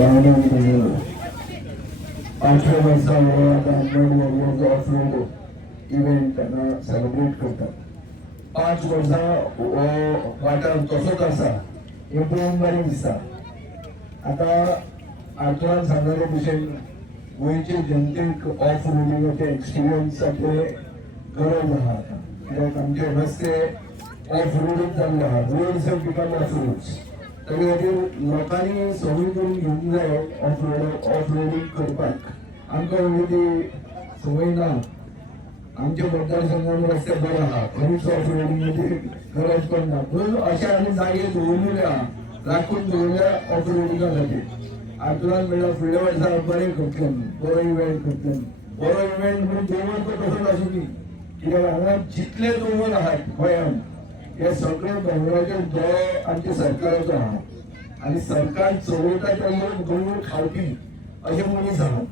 8व्या वर्षावर of road event celebrate करतात. 5 वर्सां वाटान तसोच आसा हे पळोवन बरें दिसता. आता आजून सांगले भशेन गोंयचे जनतेक ऑफ रोडिंगाचे एक्सपिरियन्साचे गरज आहा. कित्याक आमचे रस्ते ऑफ रोडूच जाल्ले आहा. Roads have become off roads. ताचे खातीर लोकांनी संवय करून घेवंक जाय ऑफ रोडिंग करपाक. आमकां म्हणजे ती संवय ना. आमच्या मतदारसंघान रस्ते बरे आहा. खरीच ऑफ रोडिंगाची गरज पडना. पूण अशे आमी जागे दवरलेले आहा, राखून दवरल्या ऑफ रोडिंगा खातीर. आजून म्हणल्यार फुडल्या वर्सा बरें करतले, बरो इव्हेंट करतले. बरो इव्हेंट म्हणून दोंगर तो तसोच आसूं दी. कित्याक हांगा जितले दोंगर आहात गोंयांत हे सगळे दोंगराचे दोळे आमच्या सरकाराचो आहा. आनी सरकार चलयता ते लोक दोंगर खावपी अशे मनीस आहात.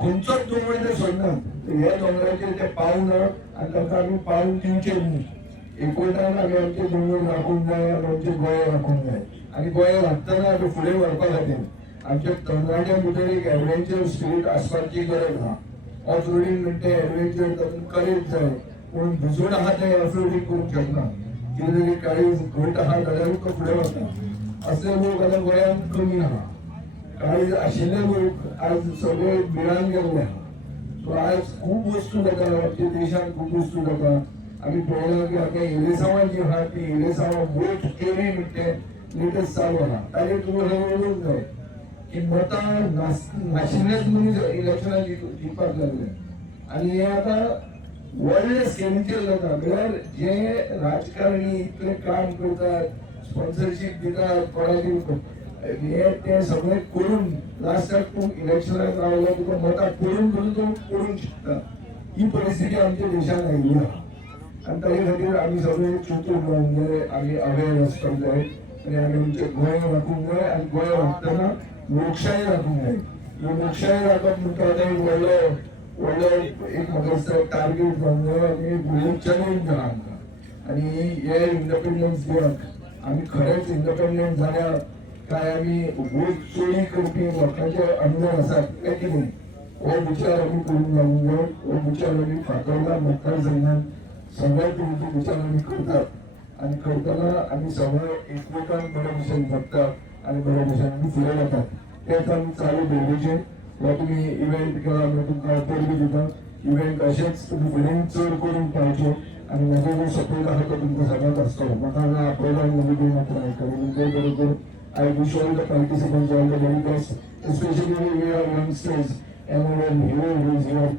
खंयचोच दोंगर ते सोडनात. हे दोंगराचेर ते पावना आनी तांकां आमी पावूंक दिवचे न्ही. एकवटान आमी आमचे दोंगर राखूंक जाय आनी आमचे गोंय राखूंक जाय. आनी गोंय राखतना आमी फुडें व्हरपा खातीर आमच्या तरणाट्या भितर एक एडव्हेंचर स्पिरीट आसपाची गरज आहा. ऑफ रोडिंग म्हणजे एडव्हेंचर तातूंत करेज जाय. पूण भिजून आहा ते ऑफ रोडिंग करूंक शकना. कितें तरी काळीज घट आहा जाल्यारूच तो फुडें वता. असले लोक आतां गोंयांत कमी आहा. काळीज आशिल्ले लोक आज सगळे बिरान गेल्ले आहा. सो आज खूब वस्तू जाता आमच्या देशांत. खूब वस्तू जाता. आमी पळयलां की आतां इलेसांवां जी आहा ती इलेसांवां बोट केरी म्हणटे लेटस्ट चालू आहा. ताजेर तुमी उलोवंक जाय की मतां नाशिल्लेच मनीस इलेक्शनाक जिखपाक लागले. आनी हे आतां व्हडले स्केमीचेर जाता. म्हळ्यार जे राजकारणी इतले काम करतात, स्पॉन्सरशीप दितात कोणाक, हे ते सगळे करून लास्टाक तूं इलेक्शनाक रावलो तुका मतां पडून पडून तूं पडूंक शकता. ही परिस्थिती आमच्या देशांत आयिल्ली आहा. आनी ताचे खातीर आमी सगळे चतूर रावंक जाय. आमी अवेर आसपाक जाय आनी आमी आमचें गोंय राखूंक जाय. आनी गोंय राखतना लोकशाय राखूंक जाय. ही लोकशाय राखप म्हणटा आतां एक व्हडलो एक म्हाका दिसता टार्गेट जावंक जाय आनी एक व्हडलो चॅलेंज आहा आमकां. आनी हे इंडिपेंडन्स डेक आमी खरेंच इंडिपेंडंट जाल्या काय आमी वोट चोरी करपी लोकांचे अंडर आसात काय कितें हो विचार आमी करून जावंक जाय. हो विचार आमी फातर्डा मतदारसंघांत सगळ्या तरेचे विचार आमी करतात. आनी करतना आमी सगळे एकमेकांक बरे भशेन जगतात आनी बरे भशेन आमी फुडें वतात. तेच आमी चालू दवरचें. हो तुमी इव्हेंट केला म्हणून तुमकां परबी दिता. इव्हेंट अशेंच तुमी फुडें चड करून पावचे आनी म्हाजो जो सपोर्ट आहा तो तुमकां सगळ्यांक आसतलो. म्हाका हांगा आपयलां नवी नायकारी ते बरोबर I wish all the participants all the very best, especially we are youngsters and we are here who is here.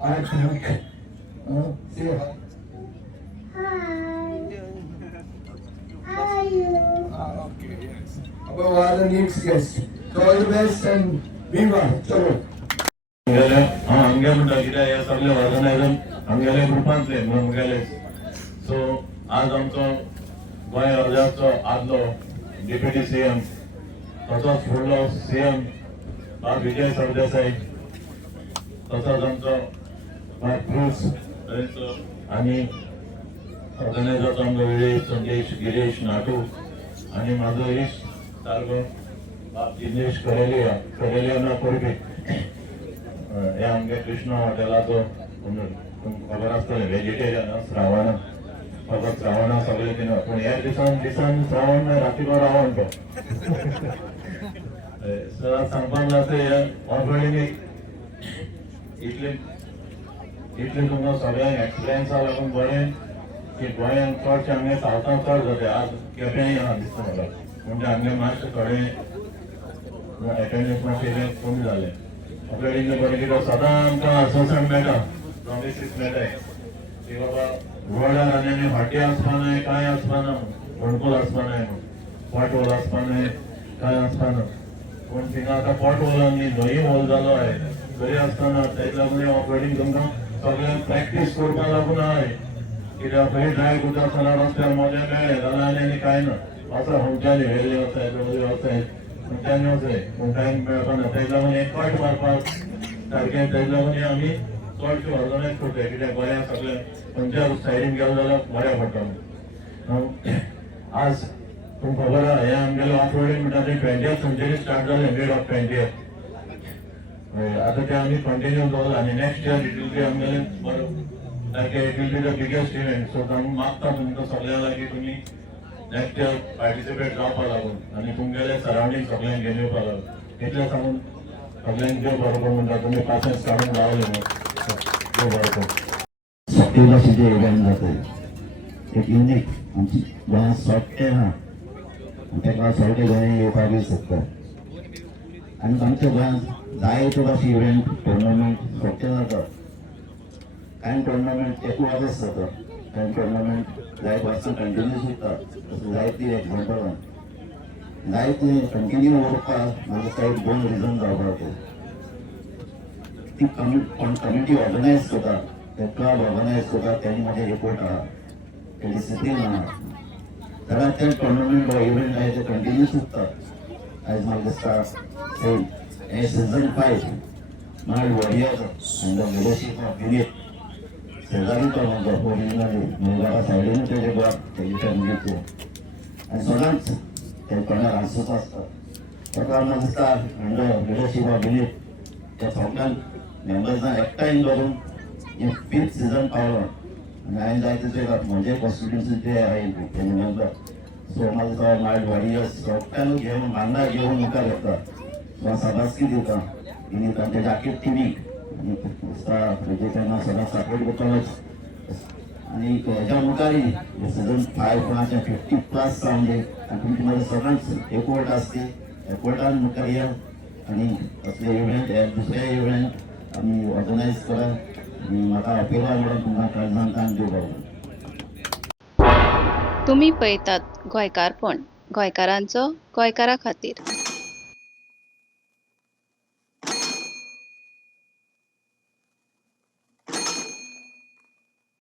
I think say hi. How are you? Okay, yes. Above all the next guest. So all the best and viva. Chalo. हांगे म्हणटा कित्याक हे सगळे organiser आमगेले ग्रुपांतले म्हणून so आज आमचो गोंय राज्याचो आदलो डेप्युटी सीएम तसोच फुडलो सीएम विजय सरदेसाई तसोच आमचो प्रूस आनी ऑर्गनायझर आमचो संदेश गिरीश नाटू आनी म्हाजो इश्ट सारको जिनेश करेलिया परबी हे आमगे कृष्णा हॉटेलाचो खबर आसतलें वेजिटेरियन श्रावण फकत श्रावणा सगळे तिना पूण ह्या दिसान श्रावण रातीको रावण तो सर सांगपाक जाता हे ऑलरेडी इतले तुमकां सगळ्यांक एक्सपिरियन्सा लागून बरें की गोंयांत चडशे हांगे सावथाक चड जाता. आज केपेंय आहा दिसता म्हाका. म्हणजे हांगे मातशें थोडे एटेंडन्स मातशें कमी जालें. ऑलरेडी बरें कित्याक सदां आमकां आश्वासन मेळटा, प्रॉमिसीस मेळटाय की बाबा रोडार आनी फाटी आसपाना काय आसपाना, फोणकोल आसपाना, पॉट आसपाना काय आसपाना. पूण थिंगा आतां पॉट आनी न्हंय होल जालो आहे तरी आसतना तेच लागून ऑपरेटींग तुमकां सगळ्यांक प्रॅक्टीस करपा लागून आहाय. कित्याक खंय ड्रायव्ह करता आसतना रस्त्यार मजा मेळ्ळे जाल्यार आनी काय ना. असं खंयच्यानी व्हेली वताय दोळी वताय खंयच्यानी वचय पूण टायम मेळपाना. तेच लागून एक कट मारपाक सारकें. तेच लागून आमी चडशे ऑर्गनायज करताय कित्याक गोंयांत सगळें खंयच्या सायडीन गेलो जाल्यार बऱ्या पडटलें. आज तुमकां खबर आहा हे आमगेले ऑफ रोडींग म्हणटा ते 20th सेंचुरी स्टार्ट जाले मिड ऑफ 20th. आता ते आम्ही कंटिन्यू दवरला आनी next year it will be आमगेले बरो सारकें it will be the biggest event. So आमी मागता तुमकां सगळ्या लागीं तुमी नेक्स्ट इयर पार्टिसिपेट जावपा लागून आनी तुमगेले सरावंडींग सगळ्यांक घेवन येवपा लागून इतलें सांगून सगळ्यांक देव बरो करूं म्हणटा. तुमी पासेस काडून रावले न्हू, देव बरो करूं. सप्टेबाशीचे इव्हेंट जाता एक युनीक आमची गोंयांत सोंपटें आहा ताका सगळे गोंयांत येवपाक शकता. आनी आमच्या गोंयांत जायते भाशे इव्हेंट टुर्नामेंट सोंपटे जाता. कांय टुर्नामेंट एक वर्स जाता, कांय टुर्नामेंट जाय वर्सां कंटिन्यूस उरता. जायती एग्जाम्पल जायते कंटिन्यू उरपाक म्हाका सायड 2 रिजन जावपाक ती कमिटी ऑर्गनायज करता, ते क्लब ऑर्गनायज करता, तेणी म्हाजे रिपोर्ट आहा, ते डिसिप्लीन आहा. जाल्यार ते टुर्नामेंट वा इव्हेंट आहाय ते कंटिन्यूस उरता. आयज म्हाका दिसता हे season 5 my warriors and the leadership of unit शेजारी तो म्हाजो ओरिजिनली म्हाज्या सायडीन तेजे बाब तेजे फॅमिलीचे आनी सदांच ते कोणाक आसूच आसता. ताका म्हाका दिसता अंडर लिडरशीप ऑफ युनिट त्या सगळ्यांक मेंबर्सांक एकठांय करून हे 5th सीझन पावलो आनी हांवें जाय तितले म्हजे कॉन्स्टिट्युन्सीचे हांवें ते मेंबर. सो म्हाका दिसता माय वॉरियर्स सगळ्यांक घेवन बांदा घेवन मुखार येता. सो शाबासकी दिता आनी तांच्या आख्खे टिमीक आनी दिसता हेजे तेन्ना सदां सपोर्ट करतालोच. आनी हेज्या मुखारय सीझन 5 50+ जावन दी आनी तुमचे म्हाजे सगळ्यांच एकवट आसती, एकवटान मुखार या आनी असले इव्हेंट हे दुसरे इव्हेंट आमी ऑर्गनायज करा. आनी म्हाका अपील आहा म्हणून तुमकां काळजांतल्यान दिवपाक. तुम्ही पळयतात गोंयकारपण, गोंयकारांचो गोंयकारा खातीर.